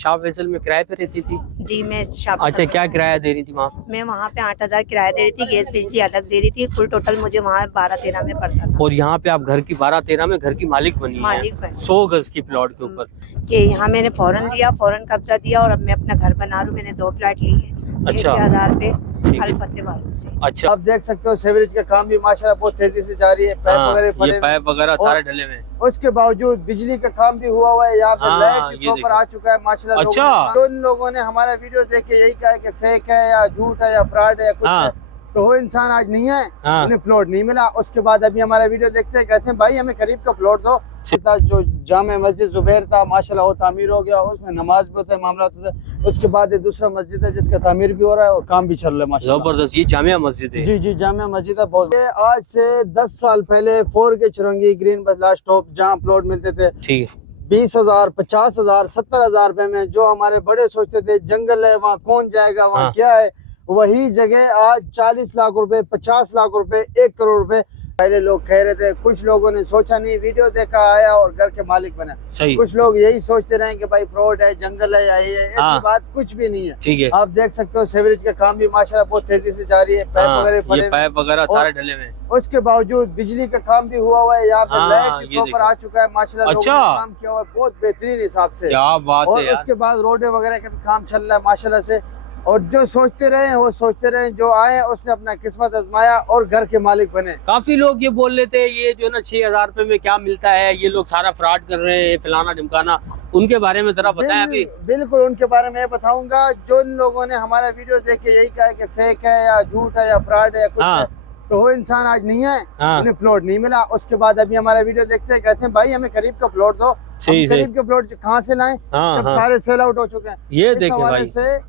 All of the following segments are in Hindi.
शाह फैसल में किराए पे रहती थी? जी मैं शाह अच्छा, फैसल क्या किराया दे रही थी वहाँ? मैं वहाँ पे 8,000 किराया दे रही थी, गैस बिजली अलग दे रही थी, कुल टोटल मुझे वहाँ 12-13 में पड़ता था। और यहाँ पे आप घर की 12-13 में घर की मालिक बनी मालिक है, बनी। 100 गज की प्लॉट के ऊपर। कि यहाँ मैंने फौरन लिया, फौरन कब्जा दिया और अब मैं अपना घर बना रही हूँ। मैंने 2 प्लाट लिए हैं, अच्छा। 6,000 पे ठीक है। अल फतेह वालों से। अच्छा, आप देख सकते हो सीवरेज का काम भी माशाल्लाह बहुत तेजी से जारी है। पाइप हाँ, वगैरह ये पड़े पाइप वगैरह और सारे डले हुए हैं। उसके बावजूद बिजली का काम भी हुआ हुआ है। यहाँ पे हाँ, लाइट भी ये प्रॉपर देखो। आ चुका है माशाल्लाह। अच्छा। तो इन लोगों ने हमारा वीडियो देख के यही कहा है कि फेक है या झूठ है या फ्रॉड है या कुछ हाँ। है, तो वो इंसान आज नहीं है। हाँ। उन्हें प्लॉट नहीं मिला। उसके बाद अभी हमारा वीडियो देखते हैं, कहते हैं भाई हमें करीब का प्लॉट दो। जो जामे मस्जिद जुबैर था माशाल्लाह वो तामीर हो गया, उसमें नमाज भी होता है, मामला होता है। उसके बाद ये दूसरा मस्जिद है जिसका तामीर भी हो रहा है और काम भी चल रहा है माशाल्लाह। जबरदस्त, ये जामिया मस्जिद है। जी जी जामिया मस्जिद है बहुत। ये आज से 10 साल पहले 4 के चुरंगी ग्रीन बजला स्टॉप जहाँ प्लॉट मिलते थे ठीक है। 20,000, 50,000, 70,000 रुपए में, जो हमारे बड़े सोचते थे जंगल है वहाँ कौन जाएगा, वहाँ हाँ। क्या है, वही जगह आज 40 लाख रुपए, 50 लाख रुपए, 1 करोड़ रुपए। पहले लोग कह रहे थे, कुछ लोगों ने सोचा नहीं, वीडियो देखा आया और घर के मालिक बना। सही। कुछ लोग यही सोचते रहे कि भाई फ्रॉड है, जंगल है या ये है। ऐसी हाँ। बात कुछ भी नहीं है। ठीक है। आप देख सकते हो सीवरेज का काम भी माशाल्लाह बहुत तेजी से जारी है। पाइप हाँ, वगैरह पड़े ये पाइप वगैरह और सारे डले हुए हैं। उसके बावजूद बिजली का काम भी हुआ हुआ है। यहाँ पे हाँ, लाइट भी ये प्रॉपर देखो। आ चुका है माशाल्लाह। अच्छा। लोगों ने काम किया हुआ है बहुत बेहतरीन हिसाब से। क्या बात और है यार। उसके बाद रोडे वगैरह का भी काम चल रहा है माशाल्लाह से। और जो सोचते रहे वो सोचते रहे, जो आए उसने अपना किस्मत आजमाया और घर के मालिक बने। काफी लोग ये बोल लेते हैं ये जो है ना 6,000 रुपए में क्या मिलता है, ये लोग सारा फ्रॉड कर रहे हैं, फलाना ढिमकाना, उनके बारे में जरा बताएं अभी। बिल्कुल उनके बारे में बताऊंगा। जो इन लोगों ने हमारा वीडियो देख के यही कहा है कि फेक है या झूठ है या फ्रॉड है या कुछ हाँ। है, तो वो इंसान आज नहीं है। हाँ। उन्हें प्लॉट नहीं मिला। उसके बाद अभी हमारा वीडियो देखते हैं, कहते हैं भाई हमें करीब का प्लॉट दो। सही, हम करीब के प्लॉट कहाँ से लाएं हाँ, जब हाँ। सारे सेल आउट हो चुके हैं। ये इस देखें हवाले भाई। से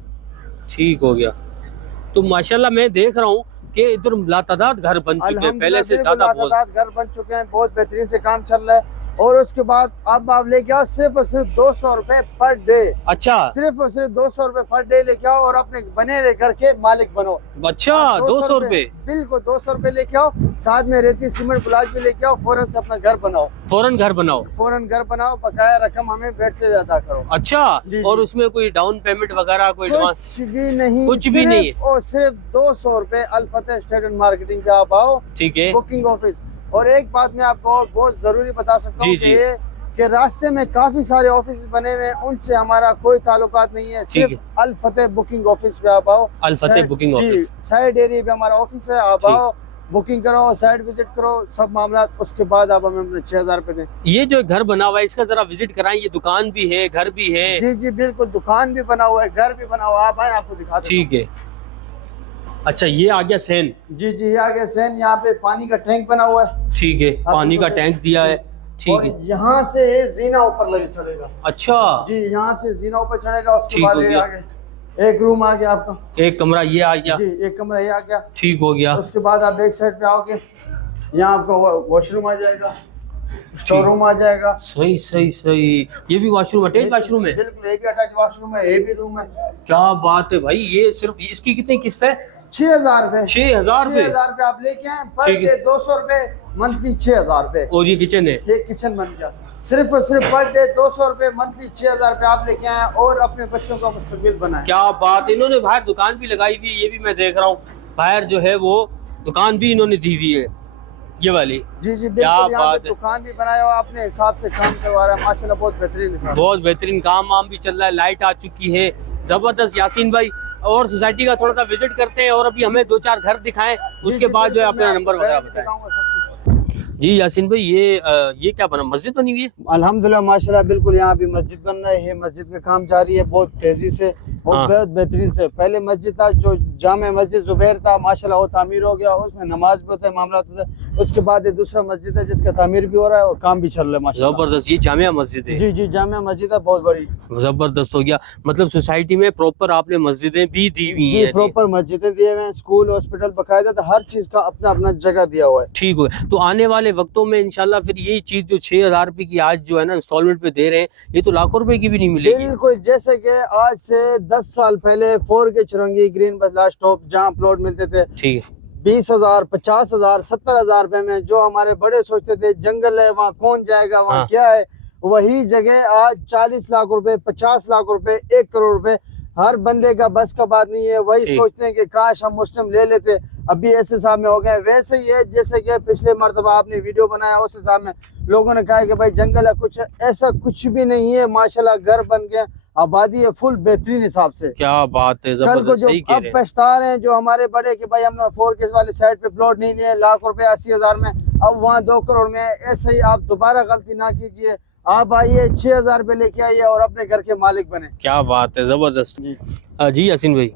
ठीक हो गया। तो माशाल्लाह मैं देख रहा हूँ कि इधर लातादाद घर बन चुके हैं, पहले से अल्हम्दुलिल्लाह ज्यादा बहुत। लातादाद घर बन चुके हैं, बहुत बेहतरीन से काम चल रहा है। और उसके बाद अब आप लेके आओ सिर्फ और सिर्फ 200 रुपए पर डे। अच्छा। सिर्फ और सिर्फ 200 रुपए पर डे लेके आओ और अपने बने हुए घर के मालिक बनो। अच्छा, 200 रुपए? बिल्कुल 200 रुपए लेके आओ, साथ में रेती सीमेंट ब्लॉक भी लेके आओ, फौरन से अपना घर बनाओ। फौरन घर बनाओ। फौरन घर बनाओ, बकाया रकम हमें बैठते हुए अदा करो। अच्छा। जी, और जी। उसमें कोई डाउन पेमेंट वगैरह कोई एडवांस? कुछ भी नहीं, कुछ भी नहीं है। और सिर्फ 200 रुपए अल फतेह स्टेट एंड मार्केटिंग पे आप आओ, ठीक है। Booking office. और एक बात मैं आपको और बहुत जरूरी बता सकता हूँ जी, कि रास्ते में काफी सारे ऑफिस बने हुए हैं, उनसे हमारा कोई ताल्लुकात नहीं है। ठीक सिर्फ अल फतेह बुकिंग ऑफिस पे आप आओ। अल फतेह बुकिंग ऑफिस। साइड एरिया पे हमारा ऑफिस है, आप ठीक। आओ, बुकिंग करो, साइड विजिट करो, सब मामला। उसके बाद आप हमें अपने 6,000 रुपए दें। ये जो घर बना हुआ है इसका जरा विजिट कराएं। ये दुकान भी है, घर भी है। जी जी बिल्कुल, दुकान भी बना हुआ है, घर भी बना हुआ है। आप आए, आपको दिखा देता हूं। ठीक है। अच्छा, ये आ गया सैन। जी जी, आगे सैन, यहाँ पे पानी का टैंक बना हुआ है। ठीक है, पानी का टैंक दिया है। ठीक और है। यहाँ से जीना ऊपर लगे चढ़ेगा। अच्छा जी, यहाँ से जीना ऊपर चढ़ेगा। उसके ठीक बाद हो ये गया। आगे एक रूम आ गया आपका। एक कमरा ये आ गया। जी, एक कमरा ये आ गया। ठीक हो गया। उसके बाद आप बैक साइड पे आओगे, यहाँ आपका वॉशरूम आ जाएगा, स्टोर रूम आ जाएगा। सही सही सही। ये भी वॉशरूम, अटैच वॉशरूम है? बिल्कुल, ये भी अटैच वॉशरूम है, ये भी रूम है। क्या बात है भाई। ये सिर्फ इसकी कितनी किस्त है? 6,000 रुपए। 6,000 रुपए? 6,000 रुपए आप लेके आए पर ठीक है। डे 200 रुपए मंथली, 6,000 रुपए। और ये किचन है? ये किचन बन गया। सिर्फ और सिर्फ पर डे 200 रुपए मंथली, 6,000 रुपए आप लेके आए और अपने बच्चों का मुस्तकबिल बनाए। क्या बात। इन्होंने बाहर दुकान भी लगाई हुई है, ये भी मैं देख रहा हूँ। बाहर जो है वो दुकान भी इन्होंने दी हुई है, ये वाली। जी जी क्या बिल्कुल, यहाँ बात पे है। दुकान भी बनाया हुआ, अपने हिसाब से काम करवा रहा है माशाल्लाह, बहुत बेहतरीन हिसाब। बहुत बेहतरीन काम वाम भी चल रहा है, लाइट आ चुकी है, जबरदस्त। यासीन भाई, और सोसाइटी का थोड़ा सा विजिट करते हैं और अभी हमें 2-4 घर दिखाएं, उसके बाद जो है अपना नंबर वगैरह बताएं। जी यासीन भाई, ये क्या बना, मस्जिद बनी हुई है? अल्हम्दुलिल्लाह माशाल्लाह, बिल्कुल यहाँ भी मस्जिद बन रहा है। मस्जिद का काम जारी है बहुत तेजी से और हाँ। बहुत बेहतरीन से। पहले मस्जिद था जो जामे मस्जिद जुबैर था, माशाल्लाह वो तामीर हो गया, उसमें नमाज भी होता है, मामला होता है। उसके बाद ये दूसरा मस्जिद है जिसका तामीर भी हो रहा है और काम भी चल रहा है माशाल्लाह। जबरदस्त। ये जामिया मस्जिद है? जी जी, जामिया मस्जिद है बहुत बड़ी। जबरदस्त हो गया। मतलब सोसाइटी में प्रॉपर आपने मस्जिदें भी दी हुई जी, हैं? प्रॉपर मस्जिदें दिए हुए हैं, स्कूल, हॉस्पिटल, बकायदा तो हर चीज का अपना अपना जगह दिया हुआ है। ठीक हो। तो आने वाले वक्तों में इंशाल्लाह फिर यही चीज जो 6,000 रुपए की आज जो है ना इंस्टॉलमेंट पे दे रहे हैं, ये तो लाखों रुपए की भी नहीं मिलेगी। बिल्कुल, जैसे कि आज से 10 साल पहले 4 के चुरंगी ग्रीन बजला स्टॉप जहाँ प्लॉट मिलते थे ठीक है। 20,000, 50,000, 70,000 रुपए में, जो हमारे बड़े सोचते थे जंगल है वहाँ कौन जाएगा, वहाँ हाँ। क्या है, वही जगह आज 40 लाख रुपए, 50 लाख रुपए, 1 करोड़ रुपए, हर बंदे का बस का बात नहीं है। वही ठीक। सोचते हैं कि काश हम मुस्लिम ले लेते, अभी ऐसे हिसाब में हो गए। वैसे ही है जैसे कि पिछले मर्तबा आपने वीडियो बनाया उस हिसाब में लोगों ने कहा कि भाई जंगल है, कुछ ऐसा कुछ भी नहीं है। माशाल्लाह घर बन गए, आबादी है फुल बेहतरीन हिसाब से। क्या बात है, कल को जबरदस्त, जो सही कह अब रहे हैं। पछता रहे हैं जो हमारे बड़े कि भाई हमने 4K वाले साइड पे प्लॉट नहीं लिए, लाख रुपए 80,000 में, अब वहाँ 2 करोड़ में। ऐसे ही आप दोबारा गलती ना कीजिए, आप आइए 6,000 रुपए लेके आइए और अपने घर के मालिक बने। क्या बात है, जबरदस्त। जी यासीन भाई।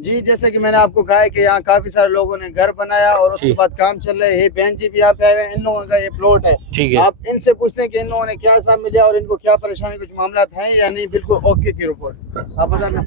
जी जैसे कि मैंने आपको कहा है कि यहाँ काफी सारे लोगों ने घर बनाया और उसके ठीक। बाद काम चल रहा है। ये बहन जी भी यहाँ पे आए हुए हैं, इन लोगों का ये प्लॉट है। ठीक है। आप इनसे पूछते हैं कि इन लोगों ने क्या हिसाब मिला और इनको क्या परेशानी, कुछ मामला हैं या नहीं। बिल्कुल ओके की रिपोर्ट आप बताना।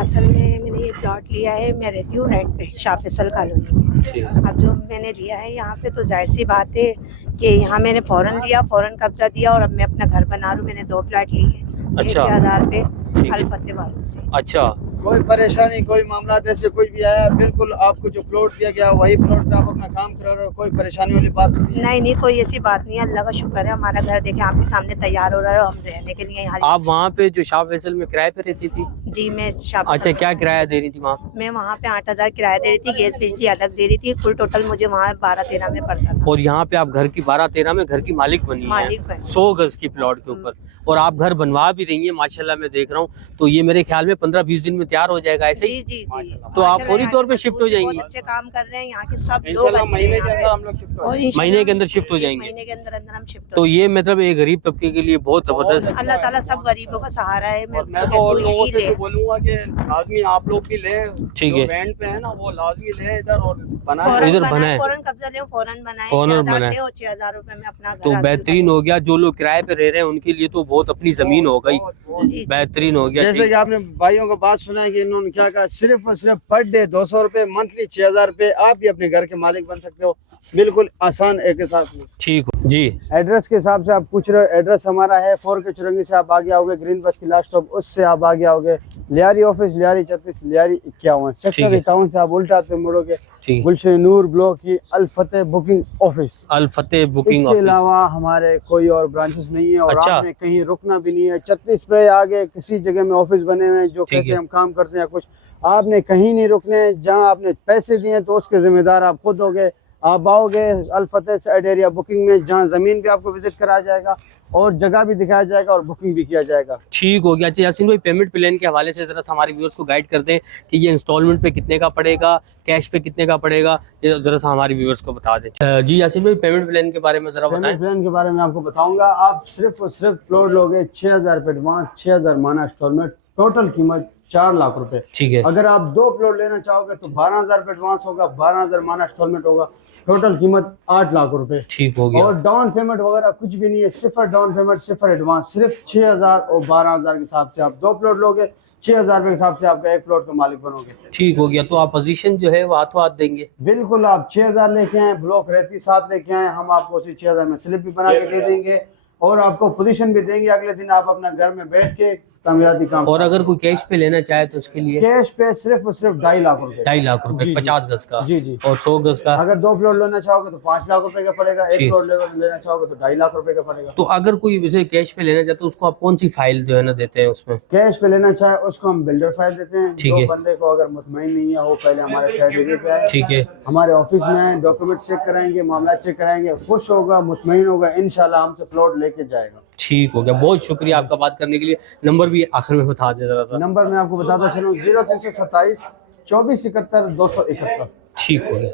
असल में मैंने ये प्लॉट लिया है, मैं रहती हूँ रेंट पे शाह फैसल कॉलोनी में। ठीक। अब जो मैंने लिया है यहाँ पे, तो जाहिर सी बात है कि यहाँ मैंने फ़ौरन लिया, फ़ौरन कब्जा दिया और अब मैं अपना घर बना रहा हूँ। मैंने 2 प्लॉट लिए हैं, अच्छा। 6,000 रुपये ठीक है। अल फतेह वालों से। अच्छा, कोई परेशानी, कोई मामला ऐसे कुछ भी आया, बिल्कुल आपको जो प्लॉट दिया गया वही प्लॉट पे आप अपना काम कर रहे हो, कोई परेशानी वाली बात नहीं है। नहीं नहीं, कोई ऐसी बात नहीं है, अल्लाह का शुक्र है। हमारा घर देखे आपके सामने तैयार हो रहा है और हम रहने के लिए यहाँ। आप वहाँ पे जो शाह फैसल में किराए पे रहती थी? जी मैं शाह अच्छा, क्या किराया दे रही थी वहाँ? मैं वहाँ पे 8,000 किराया दे रही थी, गैस बिजली अलग दे रही थी। कुल टोटल मुझे वहाँ 12-13 में पड़ता था। और यहाँ पे आप घर की 12-13 में घर की मालिक बनी है, मालिक बनी। 100 गज की प्लॉट के ऊपर, और आप घर बनवा भी रही हैं माशाल्लाह, मैं देख रहा हूँ। तो ये मेरे ख्याल में 15-20 दिन में तैयार हो जाएगा, ऐसे ही? जी जी जी। तो आप माशाल्लाह फौरी यहाँ तौर पे के शिफ्ट हो मजदूर जाएंगी? बहुत अच्छे काम कर रहे हैं, यहाँ के सब लोग अच्छे हैं। और इंशाल्लाह महीने के अंदर शिफ्ट हो एक जाएंगे? महीने के अंदर अंदर हम शिफ्ट तो हो ये मतलब एक गरीब तबके के लिए बहुत जबरदस्त है। अल्लाह ताला सब गरीबों का सहारा है। और मैं तो और लोगों से ले। भी बोलूंगा कि लाजमी आप लोग भी लें, ठीक जो है। रेंट पे है ना वो लाजमी लें इधर और बनाएं। इधर फौरन बनाए। बनाए, फौरन कब्जा ले, फौरन बनाए, फौरन 6,000 बनाए। दे और 6,000 रुपए में अपना घर तो हासिल बेहतरीन हो गया। जो लोग किराए पे रह रहे हैं उनके लिए तो बहुत अपनी जमीन हो गई, करें। जी जी। बेहतरीन हो गया। जैसे ठीक। कि आपने भाइयों का बात सुना है कि इन्होंने क्या कहा, सिर्फ और सिर्फ पर डे 200 रुपए, मंथली 6,000 रुपए, आप भी अपने घर के मालिक बन सकते हो, बिल्कुल आसान एक के साथ में। ठीक हो जी। एड्रेस के हिसाब से आप पूछ रहे हो, एड्रेस हमारा है 4K चुरंगी से आप आगे आओगे, ग्रीन बस की लास्ट स्टॉप उससे आप आगे आओगे, लियारी ऑफिस, लियारी 36, लियारी 51, ठीक सेक्टर है। 51 से आप उल्टा पे मुड़ोगे, ठीक। गुलशन नूर ब्लॉक की अल फतेह बुकिंग ऑफिस। अल फतेह बुकिंग इसके ऑफिस। अलावा हमारे कोई और ब्रांचेस नहीं है और अच्छा। आपने कहीं रुकना भी नहीं है। 36 पे आगे किसी जगह में ऑफिस बने हुए हैं जो ठीक कहते हैं है। हम काम करते हैं कुछ, आपने कहीं नहीं रुकने हैं। जहां आपने पैसे दिए तो उसके जिम्मेदार आप खुद होगे। आप आओगे अल फतेह साइड एरिया बुकिंग में, जहां जमीन भी आपको विजिट कराया जाएगा और जगह भी दिखाया जाएगा और बुकिंग भी किया जाएगा। ठीक हो गया। अच्छा यासीन भाई, पेमेंट प्लान के हवाले से जरा हमारे व्यूअर्स को गाइड कर दें कि ये इंस्टॉलमेंट पे कितने का पड़ेगा, कैश पे कितने का पड़ेगा, ये जरा सा हमारे व्यूअर्स को बता दें। जी यासीन भाई, पेमेंट प्लान के बारे में जरा बताएं। पेमेंट प्लान के बारे में आपको बताऊंगा। आप सिर्फ और सिर्फ प्लॉट लोगे 6,000 रुपए एडवांस, 6,000 माना इंस्टॉलमेंट, टोटल कीमत 4 लाख रुपए। ठीक है। अगर आप 2 प्लॉट लेना चाहोगे तो 12,000 रुपए एडवांस होगा, 12,000 माना इंस्टॉलमेंट होगा, टोटल कीमत 8 लाख रुपए। ठीक हो गया। और डाउन पेमेंट वगैरह कुछ भी नहीं है, सिर्फ डाउन पेमेंट, सिर्फ एडवांस, सिर्फ 6,000 और 12,000 के हिसाब से आप 2 प्लॉट लोगे, 6,000 रुपए के हिसाब से आपका 1 प्लॉट का मालिक बनोगे। ठीक हो गया। तो आप पोजीशन जो है वो हाथों हाथ देंगे? बिल्कुल, आप 6,000 लेके आए, ब्लॉक रहती साथ लेके आए, हम आपको उसी 6,000 में स्लिप भी बना के दे देंगे और आपको पोजीशन भी देंगे। अगले दिन आप अपना घर में बैठ के तामीराती काम। और अगर कोई कैश पे लेना चाहे तो उसके लिए? कैश पे सिर्फ और सिर्फ 2.5 लाख रुपए। 2.5 लाख रुपए, जी, जी। 50 गज का? जी जी। और 100 गज का? अगर 2 प्लॉट लेना चाहोगे तो 5 लाख रुपए का पड़ेगा, 1 जी। प्लॉट लेना चाहोगे तो 2.5 लाख रुपए का पड़ेगा। तो अगर कोई वैसे कैश पे लेना चाहता है उसको आप कौन सी फाइल जो है ना देते हैं उसमें? कैश पे लेना चाहे उसको हम बिल्डर फाइल देते हैं। ठीक जो है। बंदे को अगर मुतमईन नहीं है वो पहले हमारे साइड एरिया पे आए, ठीक है। हमारे ऑफिस में आए, डॉक्यूमेंट चेक कराएंगे, मामला चेक कराएंगे, खुश होगा, मुतमईन होगा, इंशाल्लाह हमसे प्लॉट लेके जाएगा। ठीक हो गया। बहुत शुक्रिया आपका बात करने के लिए। नंबर भी आखिर में बता दें जरा सा। नंबर मैं आपको बताता चलूँ 0327 2471 271। ठीक हो गया।